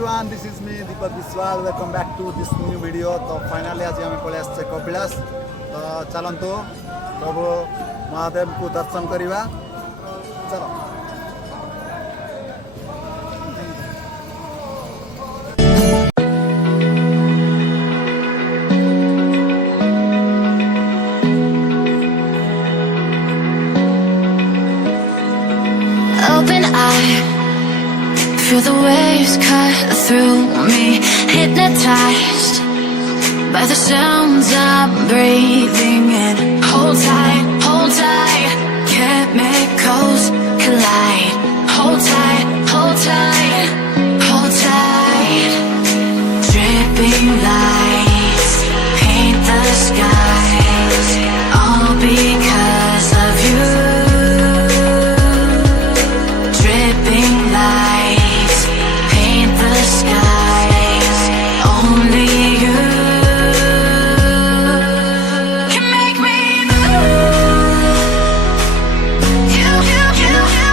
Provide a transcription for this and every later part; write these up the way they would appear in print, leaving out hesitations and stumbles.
everyone, this is me Deepak Biswal. Welcome back to this new video. तो finally आज आम पलि आसचे कपिलास। तो चलतु प्रभु महादेव को दर्शन करवा। चलो open eye, feel the waves cut through me, hypnotized by the sounds I'm breathing in. Hold tight, chemicals collide. Hold tight, hold tight. Dripping lights paint the skies, all because of you. Lights paint the skies. Only you can make me move. You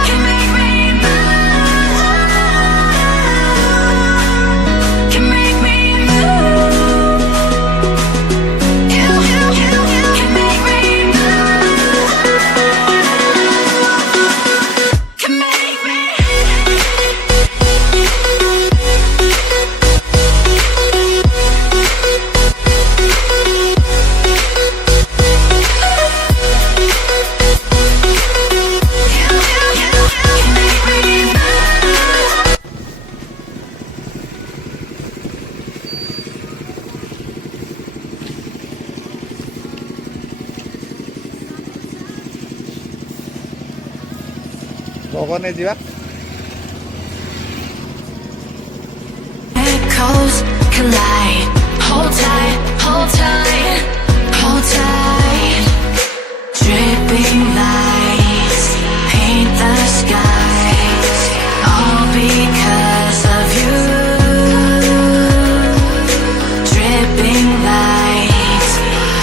can make me move. Can make me move. You can make me move. Can make me. कौन जीवा Echoes collide. Hold tight, hold tight. Dripping lights paint the skies, all because of you. Dripping lights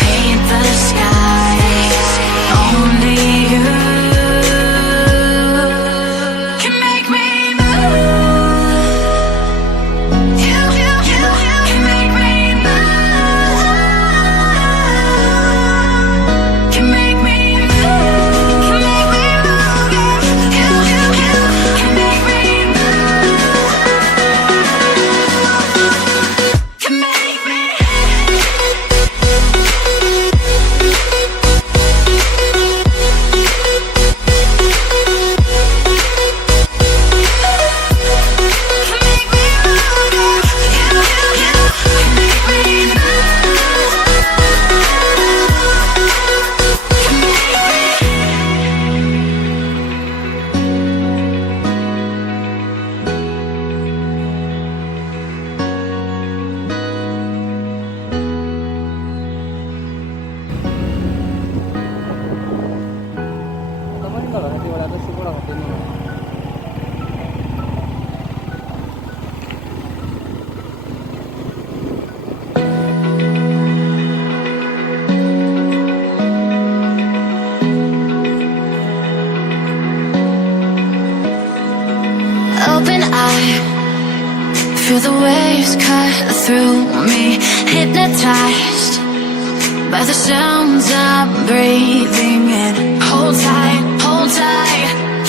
paint the skies. Only you. Open eye, feel the waves cut through me, hypnotized by the sounds I'm breathing in. Hold tight,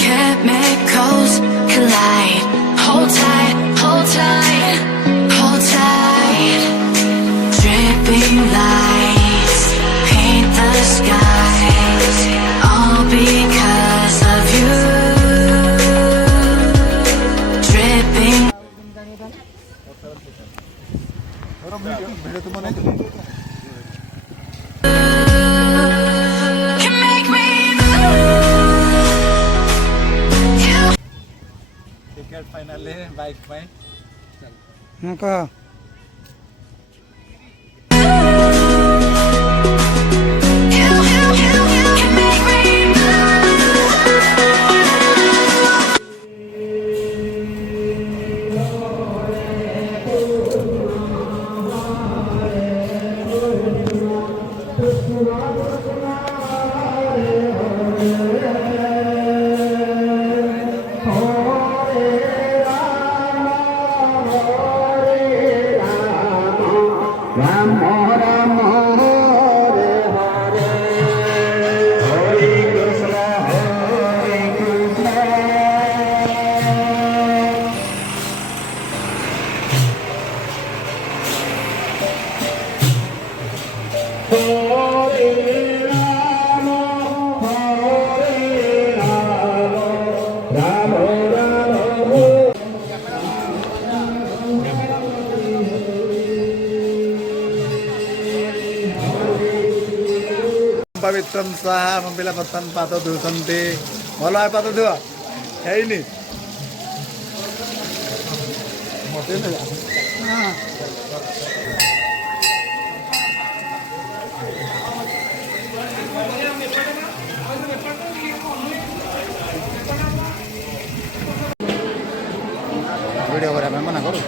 chemicals collide. Hold tight, hold tight. Dripping lights paint the skies, all because of you. Dripping. Ticket final bike में पवित्रम स्वाहा मम्मीला पतन पात धुसन्ते भल आए पात धुआ ହେଇନି वीडियो କରିବା ପାଇଁ ମନା କରୁ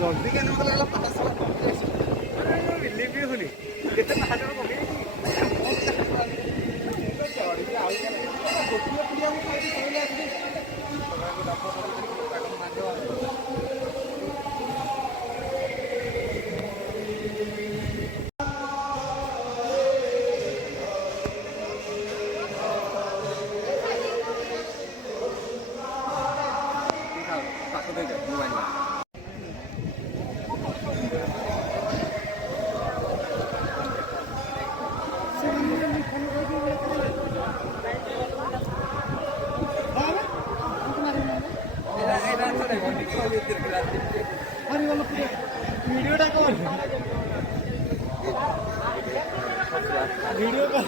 जल्दी के मतलब लगला 500 बिलीव भी होनी केते महादेव पके चढ़ी के आउ गोटिया पुडिया को खाई कहले आसी वीडियो का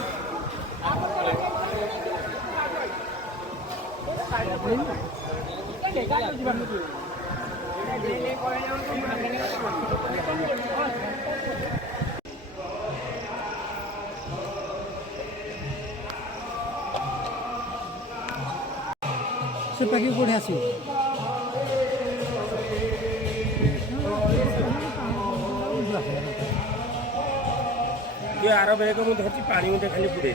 से पैकी कोठे आसी ये आरो बेग मु धरती पानी में खाली पुरे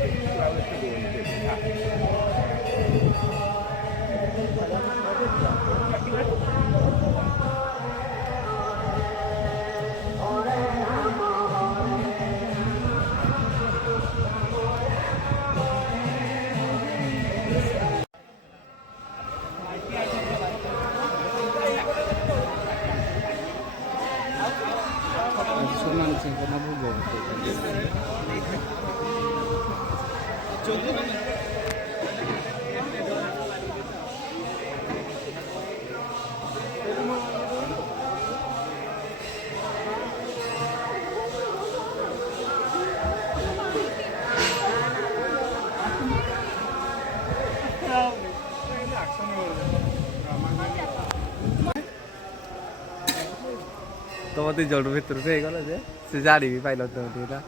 तो मत जड़ भर से गला जे से जाड़ी भी पाइल तो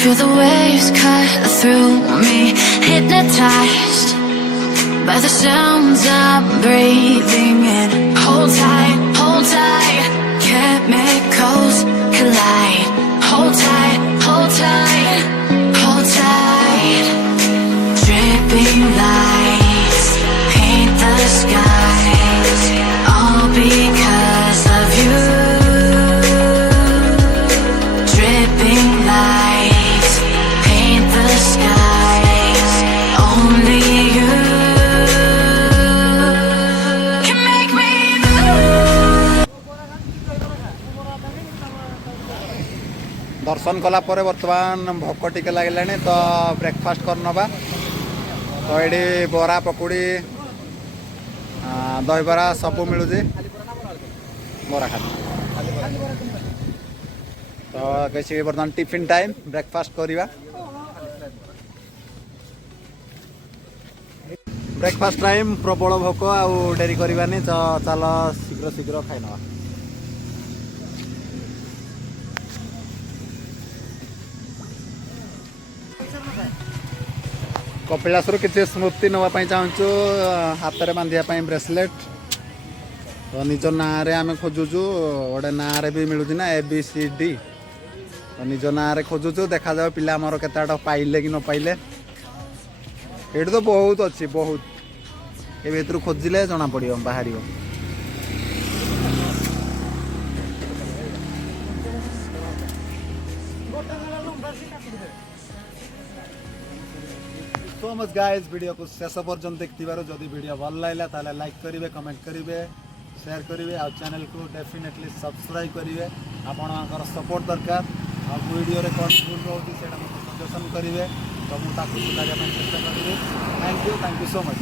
Feel the waves cut through me, hypnotized by the sounds I'm breathing in. Hold tight, chemicals collide. Hold tight, hold tight, hold tight. Dripping lights paint the skies, all because of you. Dripping lights paint the skies, only you can make me move. दर्शन कला परे वर्तमान भोक टिके लगे तो breakfast कर नवा तो ये बरा पकुड़ी दहीबरा सब मिलूँ बरा खा तो कैसे बर्तमान टिफिन टाइम ब्रेकफास्ट करवा ब्रेकफास्ट टाइम प्रबल भोक आउ डेरी करवानी तो चल शीघ्र शीघ्र खाई नवा कपिलास किसी स्मृति नापी चाहूँ हाथ में बांधापी ब्रेसलेट तो निज ना आम खोजुचु गोटे ना भी मिलूँ ना ABCD तो निज ना खोजुचु देखा जाओ पिला आमर केता पाइले कि न पाइले ये तो बहुत अच्छी बहुत ये भर खोजिले जना पड़ो बाहर सो मच गाइज वीडियो को शेष पर्यटन देखते जदि वीडियो भल लगा ताले लाइक करेंगे कमेंट करेंगे शेयर करेंगे आ चैनल को डेफिनेटली सब्सक्राइब करेंगे आपणकर सपोर्ट दरकार आ वीडियो रे कौन भूल रोचे सजेसन करेंगे तो मुझे सुधार चेष्टा करी थैंक यू सो मच।